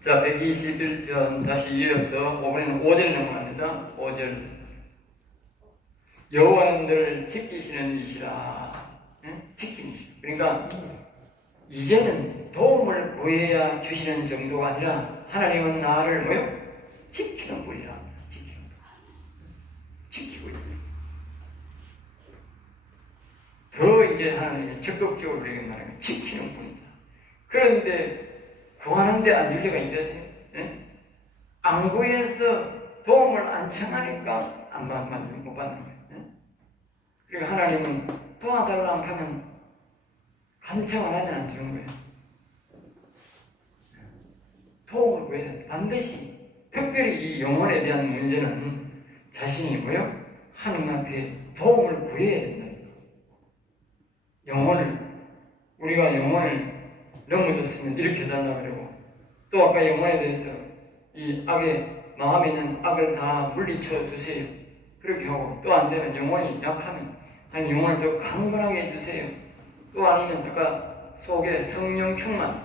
자, 121편 다시 이어서 이번에는 5절 넘어갑니다. 5절. 여호와는 너를 지키시는 이시라. 지키는 이시. 그러니까 이제는 도움을 구해야 주시는 정도가 아니라 하나님은 나를 뭐요? 지키는 분이라. 지키고 있다. 더 이제 하나님이 적극적으로 우리에게 말하면 지키는 분이다. 그런데 구하는데 안 줄 리가 있으세요? 안 구해서 도움을 안 청하니까 못 받는 거예요. 그러니까 하나님은 도와달라고 하면 간청을 하면 안 주는 거예요. 도움을 구해야 돼. 반드시. 특별히 이 영혼에 대한 문제는 자신이 뭐요? 하나님 앞에 도움을 구해야 된다. 우리가 영혼을 넘어졌으면 이렇게 달라고 그러고, 또 아까 영혼에 대해서 이 악의 마음에 있는 악을 다 물리쳐 주세요. 그렇게 하고, 또 안 되면 영혼이 약하면 아니 영혼을 더 강건하게 해주세요. 또 아니면 아까 속에 성령 충만,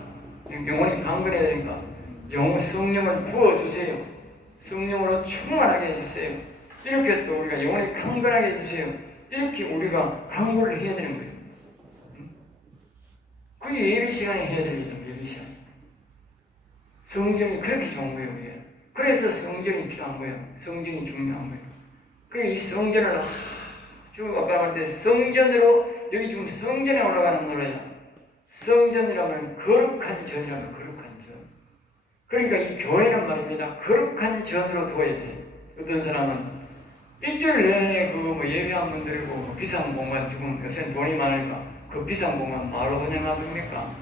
영혼이 강건해야 되니까 성령을 부어주세요. 성령으로 충만하게 해주세요. 이렇게 또 우리가 영혼이 강건하게 해주세요. 이렇게 우리가 강구를 해야 되는 거예요. 그게 예배 시간에 해야 됩니다. 예배 시간. 성경이 그렇게 좋은 거예요. 그게. 그래서 성경이 필요한 거예요. 성경이 중요한 거예요. 그리고 이 성전을 아주 아까 말할 때 성전으로, 여기 지금 성전에 올라가는 노래야. 성전이라면 거룩한 전이라면 거룩한 전. 그러니까 이 교회는 말입니다. 거룩한 전으로 둬야 돼. 어떤 사람은 일주일 내내 예배한 분들이고 비싼 공간, 지금 요새는 돈이 많으니까 그 비싼 공간 바로 그냥 놔둡니까?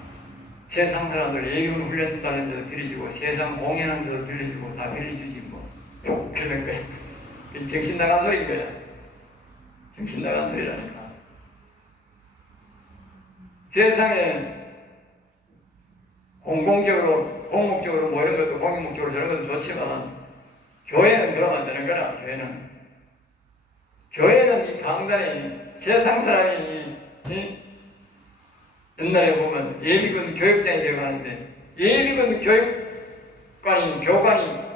세상 사람들 예비군 훈련 받는 데도 빌려주고 세상 공연하는 데도 빌려주고 다 빌려주지 뭐. 그런 거야. 정신 나간 소리인 거야. 정신 나간 소리라니까. 세상에 공공적으로, 공목적으로 뭐 이런 것도 공익목적으로 저런 것도 좋지만 교회는 그러면 안 되는 거라. 교회는 이 강단에 세상 사람이 옛날에 보면 예비군 교육장이 되어 가는데 예비군 교관이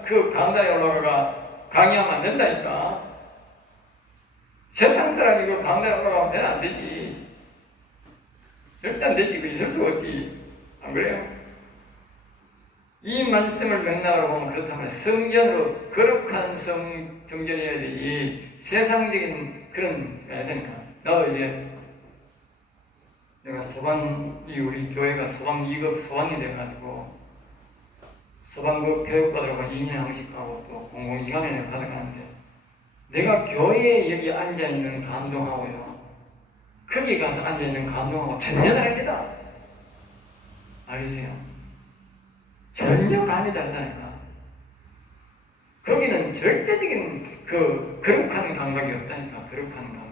그 강단에 올라가가 강의하면 안 된다니까. 세상 사람이 그 강단에 올라가면 되나 안 되지. 절대 안 되지. 그 있을 수가 없지. 안 그래요? 이 말씀을 맥락으로 보면 그렇다면 성전으로 거룩한 성전이어야 되지 세상적인 그런 해야 되니까. 나도 이제 내가 우리 교회가 소방 2급 소방이 돼가지고 소방국 교육받으러 2년 항식하고 또 공공 2학년에 받아가는데 내가 교회에 여기 앉아있는 감동하고요 거기 가서 앉아있는 감동하고 전혀 다릅니다. 알겠어요? 전혀 감이 다르다니까. 거기는 절대적인 거룩한 감각이 없다니까. 거룩한 감각이.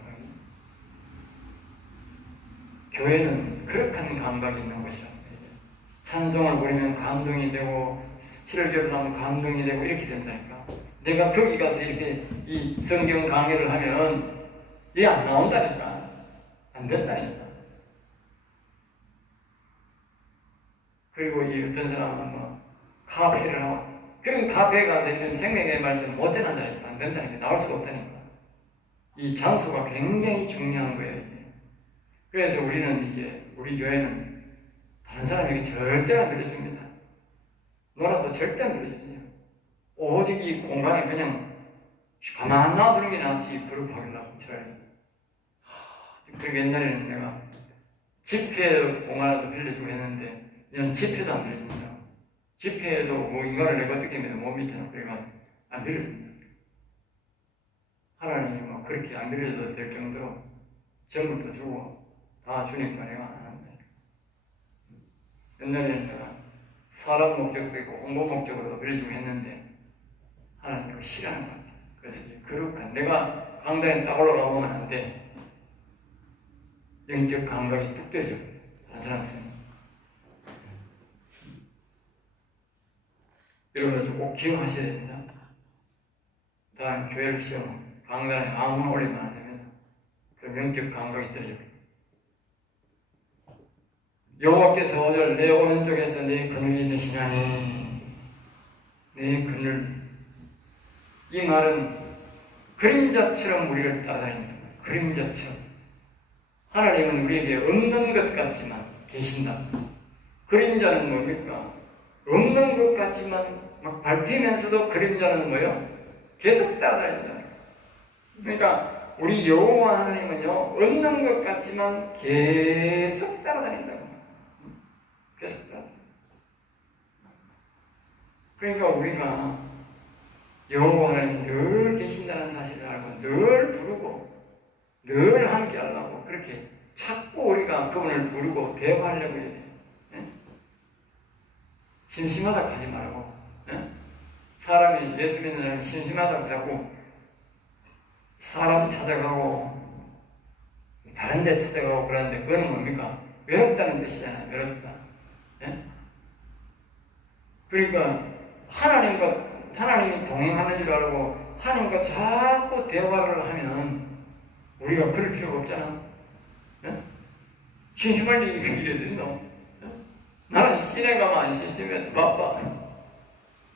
교회는 거룩한 감각이 있는 곳이라고 해요. 찬송을 부르면 감동이 되고 시를 하면 감동이 되고 이렇게 된다니까. 내가 거기 가서 이렇게 이 성경 강의를 하면 이게 안 나온다니까. 안 된다니까. 그리고 이 어떤 사람은 카페를 하고 그런 카페에 가서 있는 생명의 말씀을 못 전한다니까. 안 된다니까. 나올 수가 없다니까. 이 장소가 굉장히 중요한 거예요. 그래서 우리 교회는 다른 사람에게 절대 안 들려줍니다. 놀아도 절대 안 들려줍니다. 오직 이 공간을 그냥 가만 놔두는 게 낫지. 그룹하려고 차라리. 그리고 옛날에는 내가 집회 공간도 빌려주고 했는데 이런 집회도 안 빌려줍니다. 집회에도 인간을 내가 어떻게 믿어 못 믿잖아. 그래가지고 안 빌려줍니다. 하나님이 그렇게 안 빌려줘도 될 정도로 전부터 주고 다 주니까 내가 안 한다. 옛날에는 내가 사람 목적도 있고 홍보 목적으로도 빌려주고 했는데 하나님 그거 싫어하는 것 같아. 그래서 거룩한 내가 강단에 딱 올라가 보면 안 돼. 영적 감각이 뚝 떠져. 다른 사람 쓰니. 여러분들 꼭 기억하셔야 됩니다. 다음 교회를 시험 강단에 아무나 올리면 안 됩니다. 그럼 영적 감각이 떨어져요. 여호와께서 5절 내 오른쪽에서 내 그늘이 되시나니 내 그늘. 이 말은 그림자처럼 우리를 따라다닌다. 그림자처럼. 하나님은 우리에게 없는 것 같지만 계신다. 그림자는 뭡니까? 없는 것 같지만 막 밟히면서도 그림자는 뭐요? 계속 따라다닌다. 그러니까 우리 여호와 하나님은요, 없는 것 같지만 계속 따라다닌다고. 계속 따라다닌다. 그러니까 우리가 여호와 하나님이 늘 계신다는 사실을 알고 늘 부르고 늘 함께 하려고 그렇게 자꾸 우리가 그분을 부르고 대화하려고 해야 돼. 심심하다고 하지 말고. 사람이 예수 믿는 사람이 심심하다고 자꾸 사람 찾아가고 다른 데 찾아가고 그러는데 그거는 뭡니까? 외롭다는 뜻이잖아요. 외롭다. 그러니까 하나님이 동행하는 줄 알고 하나님과 자꾸 대화를 하면 우리가 그럴 필요가 없잖아. 심심할 일이 이래 됐노? 나는 시내 가면 안 심심해. 바빠.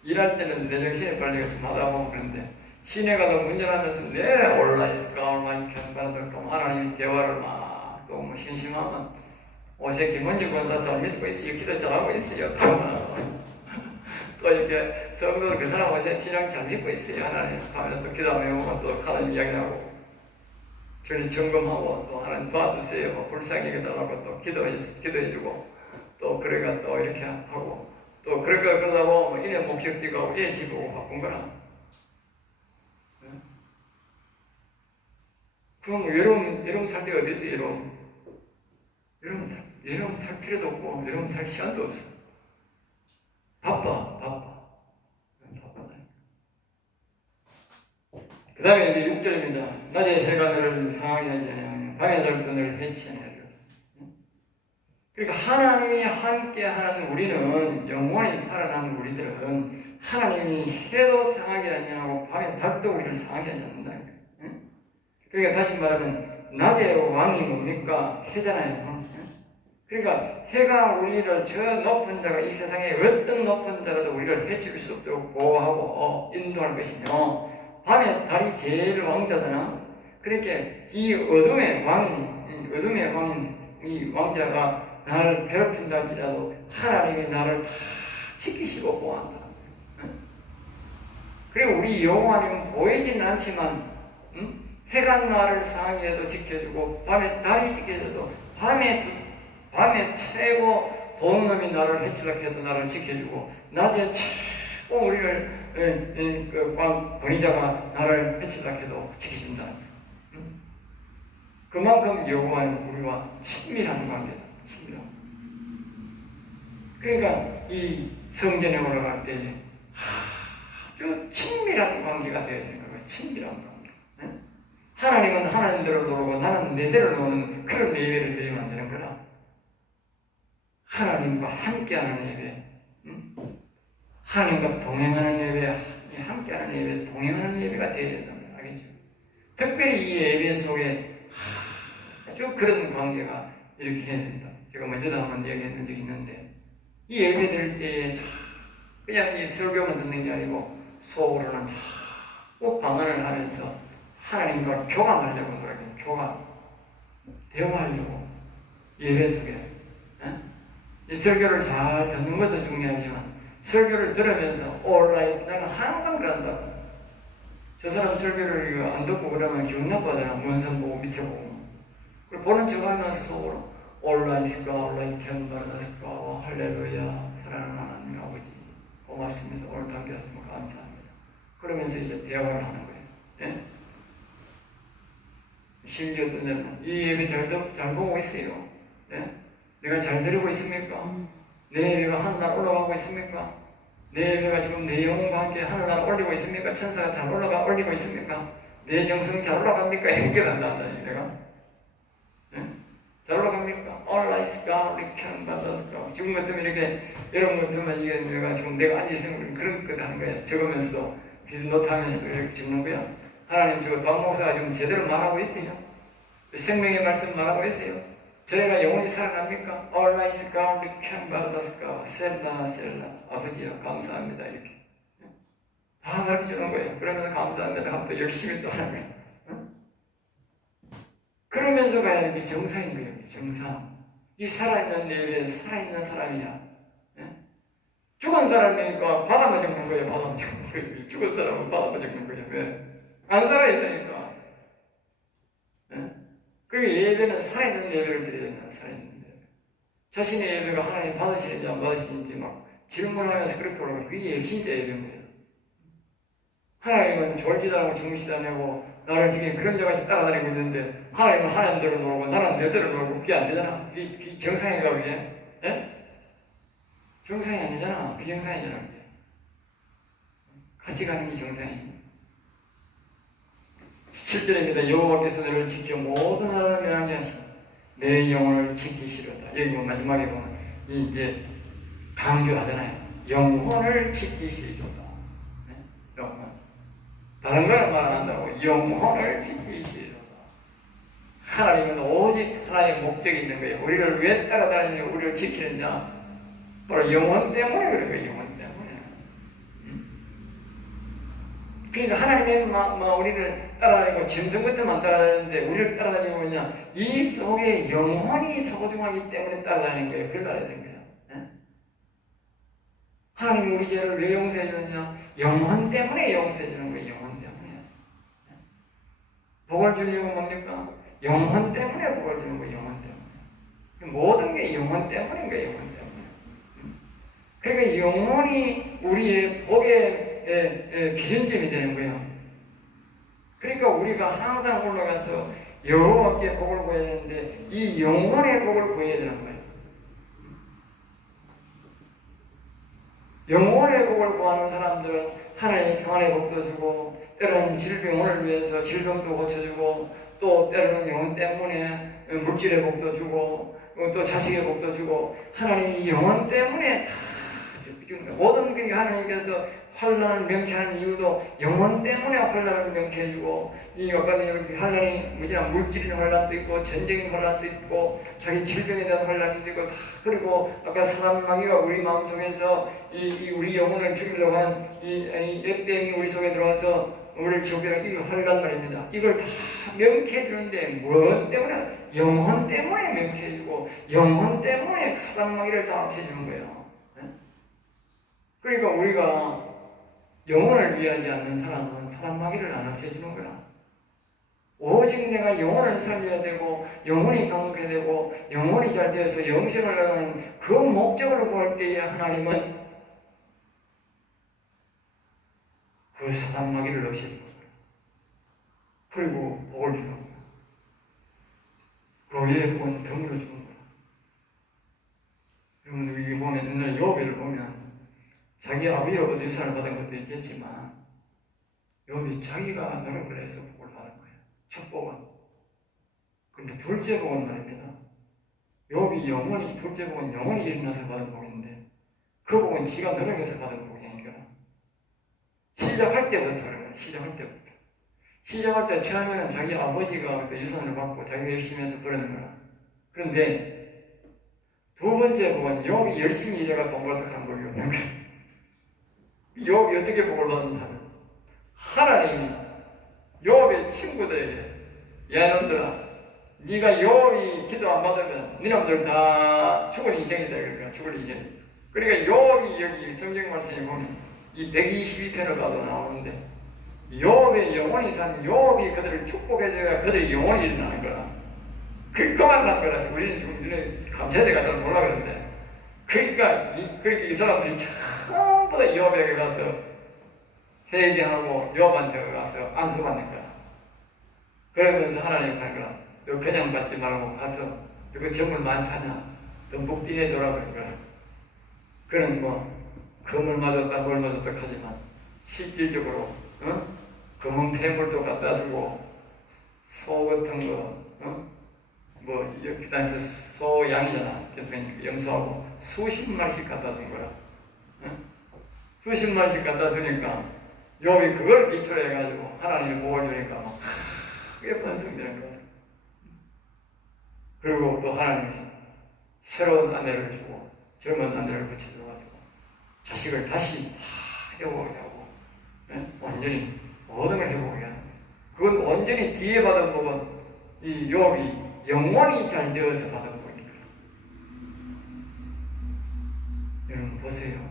일할 때는 내 정신에 빨리가 좀 하다 보면 그런데 시내 가서 운전하면서 내 올라있을까 얼마나 견반할까 하나님이 대화를 막 또 뭐 심심하면 어제 김원주 권사 잘 믿고 있어요. 기도 잘하고 있어요. 또 이렇게 성도 그 사람 어제 신앙 잘 믿고 있어요. 하나님 하면서 또 기도하면 또 하나님 이야기하고 주님 점검하고 또 하나님 도와주세요. 불쌍히 해달라고 또 기도해주고 또 그래가 또 이렇게 하고 또 그러다 보면 이래 목적지가 이래 집고 바쁜 거나 그럼 외로움 탈 데가 어디 있어요? 외로움 탈 필요도 없고 외로움 탈 시간도 없어. 바빠. 그 다음에 이제 6절입니다. 낮에 해가 너를 상하게 하지 아니하며 밤에 달도 너를 해치 아니하리라. 그러니까 하나님이 함께하는 우리는 영원히 살아나는 우리들은 하나님이 해도 상하게 아니하고 밤에 달도 우리를 상하게 하지 않는다. 그러니까 다시 말하면 낮에 왕이 뭡니까? 해잖아요. 그러니까 해가 우리를 저 높은 자가 이 세상에 어떤 높은 자라도 우리를 해칠 수 없도록 보호하고 인도할 것이며 밤에 달이 제일 왕자잖아. 그러니까 이 어둠의 왕인 이 왕자가 나를 괴롭힌다 할지라도 하나님이 나를 다 지키시고 보호한다. 그리고 우리 여호와님은 보이지는 않지만 해가 나를 상하게 해도 지켜주고 밤에 달이 지켜줘도 밤에 최고 돈 놈이 나를 해치려고 해도 나를 지켜주고 낮에 최고 우리를 권위자가 나를 해치려고 해도 지켜준다. 그만큼 여호와는 우리와 친밀한 관계다. 친밀한. 그러니까 이 성전에 올라갈 때 아주 친밀한 관계가 되어야 되는 거예요. 친밀한 관계. 하나님은 하나님대로 놀고 나는 내대로 노는 그런 예배를 드리면 안 되는 거라. 하나님과 함께하는 예배, 하나님과 동행하는 예배, 함께하는 예배, 동행하는 예배가 되어야 된다는 거 알겠죠? 특별히 이 예배 속에 아주 그런 관계가 이렇게 해야 된다. 제가 먼저도 한번 이야기했던 적이 있는데 이 예배 드릴 때 그냥 이 설교만 듣는 게 아니고 속으로는 자꾸 방언을 하면서 하나님과 교감하려고 노력해요. 교감, 대화하려고 예배 속에 이 설교를 잘 듣는 것도 중요하지만 설교를 들으면서 온라인 나는 항상 그런다. 저 사람 설교를 이거 안 듣고 그러면 기분 나빠잖아. 먼선 보고 밑에 보고 그걸 보는 척하면서 속으로 온라인스가 온라인 견바르다스가 할렐루야 사랑하는 하나님 아버지 고맙습니다. 오늘 함께 하시면 감사합니다. 그러면서 이제 대화를 하는 거예요. 예? 심지어 어떤 데는 이 예배 잘 보고 있어요. 예? 내가 잘 드리고 있습니까? 내 예배가 하늘나라 올라가고 있습니까? 내 예배가 지금 내 영혼과 함께 하늘나라 올리고 있습니까? 천사가 잘 올리고 있습니까? 내 정성 잘 올라갑니까? 연결한다 내가. 네? 잘 올라갑니까? 올라있을까? 우리 캔 받았을까? 지금 같으면 이렇게 여러분 같으면 이게 내가 지금 내가 앉아있으면 그런 것 하는 거야. 적으면서도 비즈노트 하면서도 이렇게 적는 거야. 하나님 저거 박 목사가 지금 제대로 말하고 있어요. 생명의 말씀 말하고 있어요. 저희가 영원히 살아납니까? 올라있을까? 우리 캔 받았을까? 셀라 아버지요 감사합니다 이렇게 다 가르쳐 주는 거예요. 그러면서 감사합니다 하면서 열심히 또 하는 거예요. 응? 그러면서 가야 되는 게 정상인 거예요. 정상. 이 살아있는 예배, 살아있는 사람이야. 예? 죽은 사람이니까 바다만 적는 거예요. 바다만 적는 거예요. 죽은 사람은 바다만 적는 거예요. 왜? 안 살아있으니까. 예? 그리고 예배는 살아있는 예배를 드려야 된다. 살아있는 예배. 자신의 예배가 하나님 받으시는지 안 받으시는지 막 질문하면서 그렇게 올라가요. 그게 진짜 예배인 거예요. 하나님은 졸지도 않고 주무시도 않고 나를 지금 그런 데까지 따라다니고 있는데 하나님은 하나님대로 놀고 나는 내대로 놀고 그게 안 되잖아. 그게 정상인가 그게? 예? 정상이 아니잖아. 비정상이잖아 그게. 같이 가는 게 정상이에요. 17절입니다. 여호와께서 너를 지켜 모든 사람을 면하게 하시고 내 영혼을 지키시려다. 여기 마지막에 보면 이제 강조하잖아요. 영혼을 지키시려다. 네? 영혼. 다른 거는 말 안 한다고. 영혼을 지키시려다. 하나님은 오직 하나의 목적이 있는 거예요. 우리를 왜 따라다니며 우리를 지키느냐? 바로 영혼 때문에 그런 거예요. 영혼 때문에. 그러니까 하나님의 우리를 따라다니고 짐승부터만 따라다니는데 우리를 따라다니고 있냐? 이 속에 영혼이 소중하기 때문에 따라다니는 거예요. 그걸 따라야 되는 거예요. 하나님 우리 죄를 왜 용서해 주느냐? 영혼 때문에 용서해 주는 거예요. 영혼 때문에. 복을 주려고 뭡니까? 영혼 때문에 복을 주는 거예요. 영혼 때문에. 모든 게 영혼 때문인 거예요. 영혼 때문에. 그러니까 영혼이 우리의 복의 기준점이 되는 거예요. 그러니까 우리가 항상 올라가서 여호와께 복을 구해야 되는데 이 영혼의 복을 구해야 되는 거예요. 영혼의 복을 구하는 사람들은 하나님 평안의 복도 주고 때로는 질병을 위해서 질병도 고쳐주고 또 때로는 영혼 때문에 물질의 복도 주고 또 자식의 복도 주고 하나님이 영혼 때문에 다 주는 거예요. 모든 게 하나님께서 환난을 명쾌하는 이유도 영혼 때문에 환난을 명쾌해주고 이 아까 여기 환난이 무지한 물질인 환난도 있고 전쟁인 환난도 있고 자기 질병에 대한 환난도 있고 다 그리고 아까 사단 마귀가 우리 마음속에서 이 우리 영혼을 죽이려고 하는 이 앱뱀이 우리 속에 들어와서 우리를 죽이려고 이거 환난 말입니다. 이걸 다 명쾌해주는데 뭐 때문에? 영혼 때문에 명쾌해주고 영혼 때문에 사단 마귀를 다 없애주는 거예요. 그러니까 우리가 영혼을 위하지 않는 사람은 사단 마귀를 안 없애주는 거라. 오직 내가 영혼을 살려야 되고 영혼이 강하게 되고 영혼이 잘 되어서 영생을 나가는 그 목적으로 구할 때에 하나님은 그 사단 마귀를 없애주는 거야. 그리고 복을 주는 거야. 그의 복은 덤으로 주는 거야. 여러분들 이게 보면 옛날 욥을 보면 자기 아비로부터 유산을 받은 것도 있겠지만 욥이 자기가 노력을 해서 복을 받은 거예요. 첫 복은. 근데 둘째 복은 말입니다. 욥이 영원히 둘째 복은 영원히 일어나서 받은 복인데 그 복은 지가 노력해서 받은 복이 아니라 시작할 때부터 그런 거예요. 시작할 때 처음에는 자기 아버지가 유산을 받고 자기가 열심히 해서 그러는 거야. 그런데 두 번째 복은 욥이 열심히 일해가 돈 벌어서 하는 복이 없는 거예요. 욥이 어떻게 복을 받는가 하면 하나님이 욥의 친구들에게 야 놈들아 네가 욥이 기도 안 받으면 니놈들 다 죽을 인생이다 그러니까 죽을 인생. 그러니까 욥이 여기 성경 말씀에 보면 이 122편을 봐도 나오는데 욥의 영혼이 산 욥이 그들을 축복해줘야 그들이 영혼이 일어나는 거라. 그만 난 거라. 우리는 지금 감찰대가 잘 몰라 그러는데 그러니까 이 사람들이 전부 다 욥에게 가서 회개하고 욥한테 가서 안수받는 거야. 그러면서 하나님 하는 거야. 너 그냥 받지 말고 가서 너 재물 많잖아. 듬뿍 띠내줘라 그런 거야. 그런 금을 맞았다 뭘 맞았다 하지만 실질적으로 금은 폐물도 갖다 주고 소 같은 거 여기다에서 소 양이잖아. 염소하고 수십 마리씩 갖다 준 거야. 수십 마리씩 갖다 주니까 욥이 그걸 기초로 해가지고 하나님이 복을 주니까 막 크게 번성되는 거야. 그리고 또 하나님이 새로운 아내를 주고 젊은 아내를 붙여줘가지고 자식을 다시 다 여보게 하고 완전히 모든 걸 회복해야 합니다. 그건 완전히 뒤에 받은 복은 이 욥이 영원히 잘 되어서 받은 복이니까. 여러분 보세요.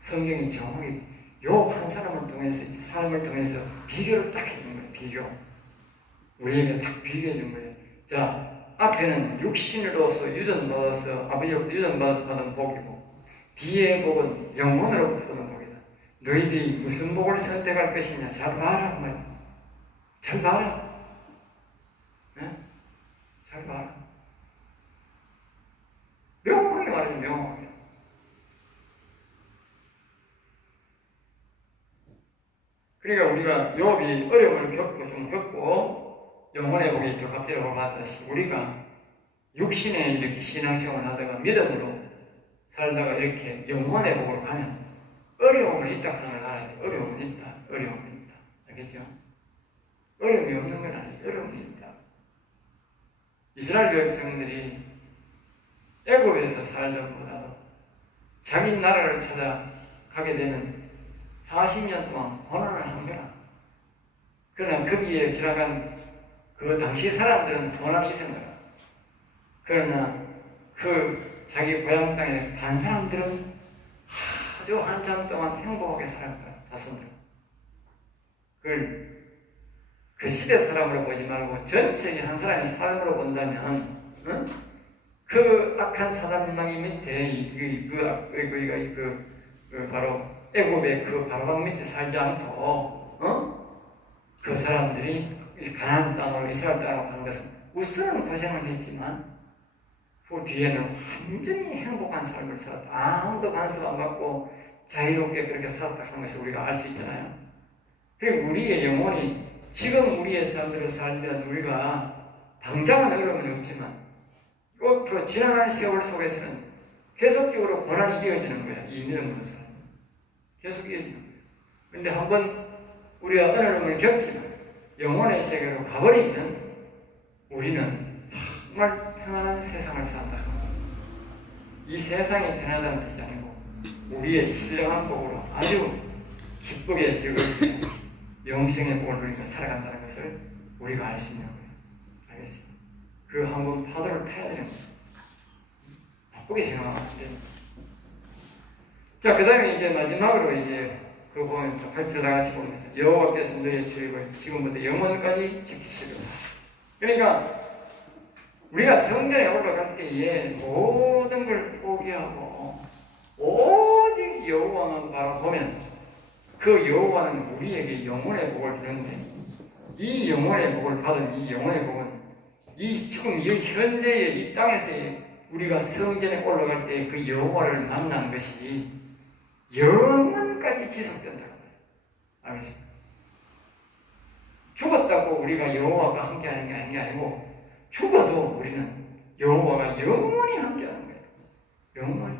성경이 정확히 욥 한 사람을 통해서, 이 삶을 통해서 비교를 딱 해준 거예요. 비교. 우리에게 딱 비교해 준 거예요. 자, 앞에는 육신으로서 유전받아서, 아버지로부터 유전받아서 받은 복이고, 뒤에 복은 영혼으로부터 받은 복이다. 너희들이 무슨 복을 선택할 것이냐. 잘 봐라. 잘 봐라. 네? 잘 봐라. 명확하게 말하죠. 명확하게. 그러니까 우리가 욥이 어려움을 겪고 영혼의 복이 더 값지라고 받았듯이 우리가 육신에 이렇게 신앙생활을 하다가 믿음으로 살다가 이렇게 영혼의 복으로 가면 어려움은 있다 하는 걸 알아야 돼. 어려움은 있다. 알겠죠? 어려움이 없는 건 아니에요. 어려움이 있다. 이스라엘 백성들이 애굽에서 살던 보다도 자기 나라를 찾아가게 되면 40년 동안 고난을 한 거라. 그러나 거기에 지나간 그 당시 사람들은 고난이 있은 거라. 그러나 그 자기 고향 땅에 반 사람들은 아주 한참 동안 행복하게 살았다. 자손들. 그걸 그 시대 사람으로 보지 말고 전체의 한 사람의 삶으로 본다면, 그 악한 사단마귀 밑에 바로 애굽의 그 바로왕 밑에 살지 않고, 그 사람들이 가나안 땅으로, 이스라엘 땅으로 간 것은 우선은 고생을 했지만 그 뒤에는 완전히 행복한 삶을 살았다. 아무도 간섭 안 받고 자유롭게 그렇게 살았다 하는 것을 우리가 알 수 있잖아요. 그리고 우리의 영혼이 지금 우리의 삶대로 살면 우리가 당장은 어려움은 없지만 그 지나간 세월 속에서는 계속적으로 고난이 이어지는 거야. 이 믿음으로 살면 계속 이어지는 거야. 그런데 한번 우리가 어려움을 겪지만 영혼의 세계로 가버리면 우리는 정말 평안한 세상을 산다. 이 세상이 편하다는 뜻이 아니고 우리의 신령한 복으로 아주 기쁘게 즐겁게 영생의 복을 누리며 살아간다는 것을 우리가 알 수 있는 거예요. 알겠습니다. 그 한번 파도를 타야 되는 거예요. 나쁘게 생각하면 안 돼요. 자, 그 다음에 이제 마지막으로 이제 그 보면 8절 다 같이 봅니다. 여호와께서 너희의 출입을 지금부터 영원까지 지키시리라. 그러니까 우리가 성전에 올라갈 때에 모든 걸 포기하고 오직 여호와만 바라보면 그 여호와는 우리에게 영혼의 복을 주는데 이 영혼의 복을 받은 이 영혼의 복은 이 지금 이 현재의 이 땅에서의 우리가 성전에 올라갈 때 그 여호와를 만난 것이 영원까지 지속된다고 해요. 알겠습니까? 죽었다고 우리가 여호와가 함께하는 게 아닌 게 아니고 죽어도 우리는 여호와가 영원히 함께하는 거예요. 영원히.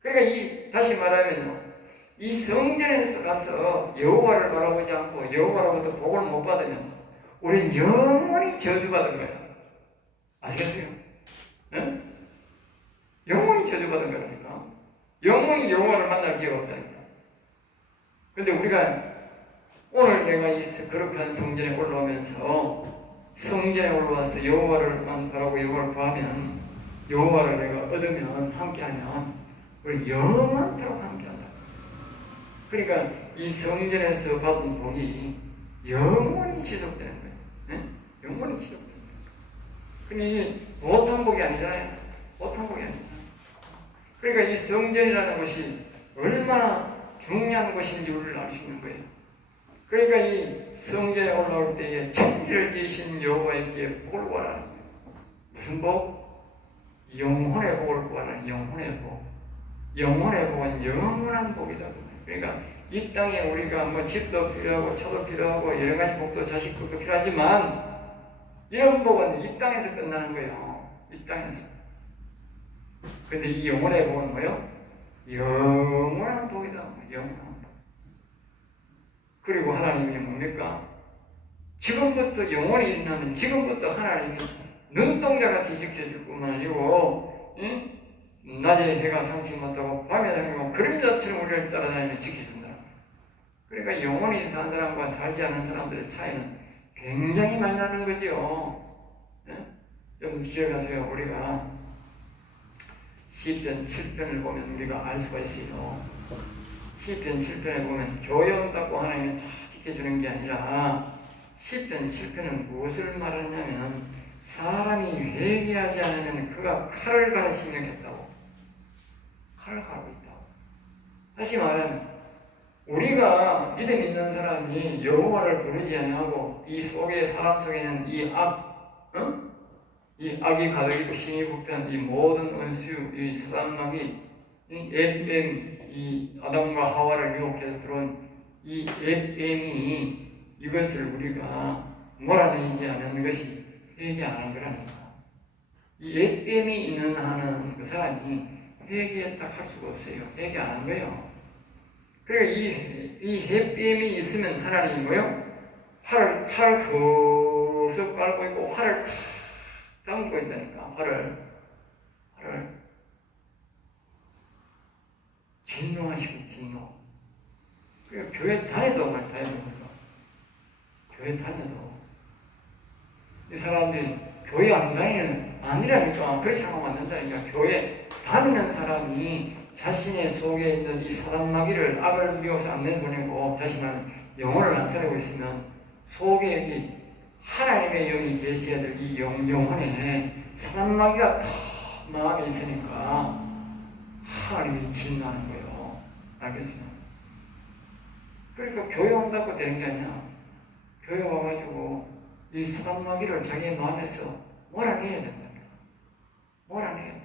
그러니까 다시 말하면요, 이 성전에서 가서 여호와를 바라보지 않고 여호와로부터 복을 못 받으면 우리는 영원히 저주받은 거예요. 아시겠어요? 네? 영원히 저주받은 거라니까. 영원히 여호와를 만날 기회가 없다니까. 근데 우리가 오늘 내가 이 거룩한 성전에 올라오면서 성전에 올라와서 여호와를만 바라고 여호와를 구하면 여호와를 내가 얻으면 함께하면 우리 영원토록 함께한다. 그러니까 이 성전에서 받은 복이 영원히 지속되는 거예요. 네? 영원히 지속되는 거예요. 근데 이게 보통 복이 아니잖아요. 보통 복이 아니잖아요. 그러니까 이 성전이라는 것이 얼마나 중요한 것인지 우리를 알 수 있는 거예요. 그러니까 이 성전에 올라올 때에 천지를 지으신 여호와에게 복을 구하라는 거예요. 무슨 복? 영혼의 복을 구하는 영혼의 복. 영혼의 복은 영원한 복이다. 그러니까 이 땅에 우리가 뭐 집도 필요하고 차도 필요하고 여러 가지 복도 자식도 필요하지만 이런 복은 이 땅에서 끝나는 거예요. 이 땅에서. 근데 이 영혼의 복은 뭐예요? 영원한 복이다. 영원한 복. 그리고 하나님이 뭡니까? 지금부터 영원히 일어나면 지금부터 하나님이 눈동자같이 지켜줄 뿐만 아니고 낮에 해가 상식 못하고 밤에 다니고 그림자처럼 우리를 따라다니며 지켜준다. 그러니까 영혼이 사는 사람과 살지 않은 사람들의 차이는 굉장히 많이 나는 거죠. 예? 좀 기억하세요. 우리가 시편 7편을 보면 우리가 알 수가 있어요. 시편 7편에 보면 교회 온다고 하나님이 다 지켜주는 게 아니라 시편 7편은 무엇을 말하냐면 사람이 회개하지 않으면 그가 칼을 갈아 심는겠다고. 칼을 갈고 있다고. 다시 말하면 우리가 믿음 있는 사람이 여호와를 부르지 아니하고 이 속에 사람 속에는 이 악이 가득 있고 심히 불편 이 모든 원수 이 사단막이 이 FM 이 아담과 하와를 유혹해서 들어온 이 FM이 이것을 우리가 몰아내지 않는 것이 회개 안 한 거라니까. 이 FM이 있는 하는 그 사람이 회개했다 할 수가 없어요. 회개 안 한 거예요. 그리고 이 FM이 있으면 하나님이 뭐요? 칼을 툭 깔고 있고 활을 탁 당기고 있다니까. 활을 진노하시고 진노. 그러니까 교회 다녀도 교회 다녀도 이 사람들이 교회 안 다니는 아니라니까. 그렇게 생각하면 안 된다니까. 교회 다니는 사람이 자신의 속에 있는 이 사단마귀를 악을 미워서 안 내보내고 자신은 영혼을 안 차리고 있으면 속에 여기 하나님의 영이 계셔야 될 이 영혼에 사단마귀가 더 마음에 있으니까 하나님이 진노하는 거예요. 알겠어요? 그러니까 교회 온다고 되는 게 아니야. 교회 와가지고 이 사단마귀를 자기의 마음에서 몰아내야 된다. 몰아내야 돼.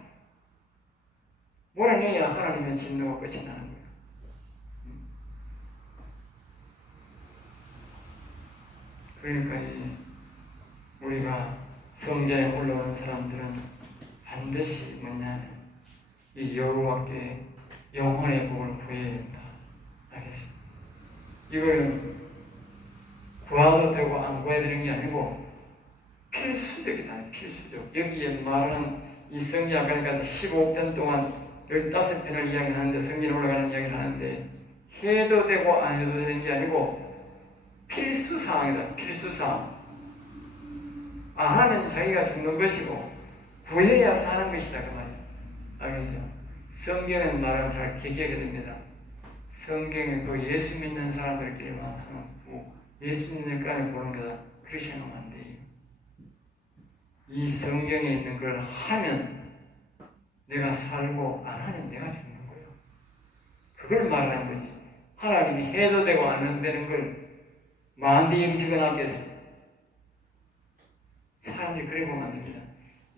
몰아내야 하나님의 진노가 끝이 나는 거예요. 그러니까 우리가 성전에 올라오는 사람들은 반드시 뭐냐 이 여호와께 영혼의 복을 구해야 된다. 알겠습니다. 이걸 구하도 되고 안 구해야 되는 게 아니고 필수적이다. 필수적. 여기에 말하는 이 성경 그러니까 15편 동안 15편을 이야기하는데 성경에 올라가는 이야기를 하는데 해도 되고 안 해도 되는 게 아니고 필수사항이다. 필수사항. 안 하면 자기가 죽는 것이고 구해야 사는 것이다. 그 말이야. 알겠죠? 성경은 말을 잘 기억하게 됩니다. 성경에 그 예수 믿는 사람들끼리만 하는 구, 예수 믿는 까지 보는 거다. 그렇게 생각하면 안 돼요. 이 성경에 있는 걸 하면 내가 살고 안 하면 내가 죽는 거예요. 그걸 말하는 거지. 하나님이 해도 되고 안 되는 걸 만대에 적어놨겠어요. 사람들이 그래 보면 안 됩니다.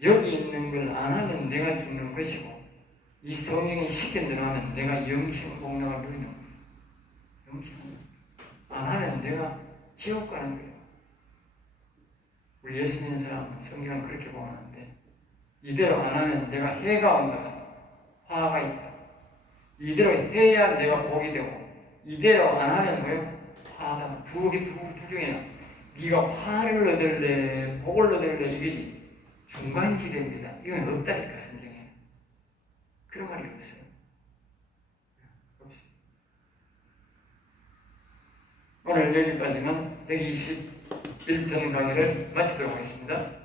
여기 있는 걸 안 하면 내가 죽는 것이고 이 성경에 시킨 대로 하면 내가 영생 공명을 누리는 거예요. 영생 안 하면 내가 지옥 가는 거예요. 우리 예수 믿는 사람은 성경을 그렇게 보면 안 돼. 이대로 안 하면 내가 해가 온다. 화가 있다. 이대로 해야 내가 복이 되고 이대로 안 하면 뭐예요? 화다. 두 중에야 네가 화를 얻을래 복을 얻을래 이거지. 중간지대입니다. 이건 없다니까 성경에. 그런 말이 없어요. 없어요. 오늘 여기까지만 121편 강의를 마치도록 하겠습니다.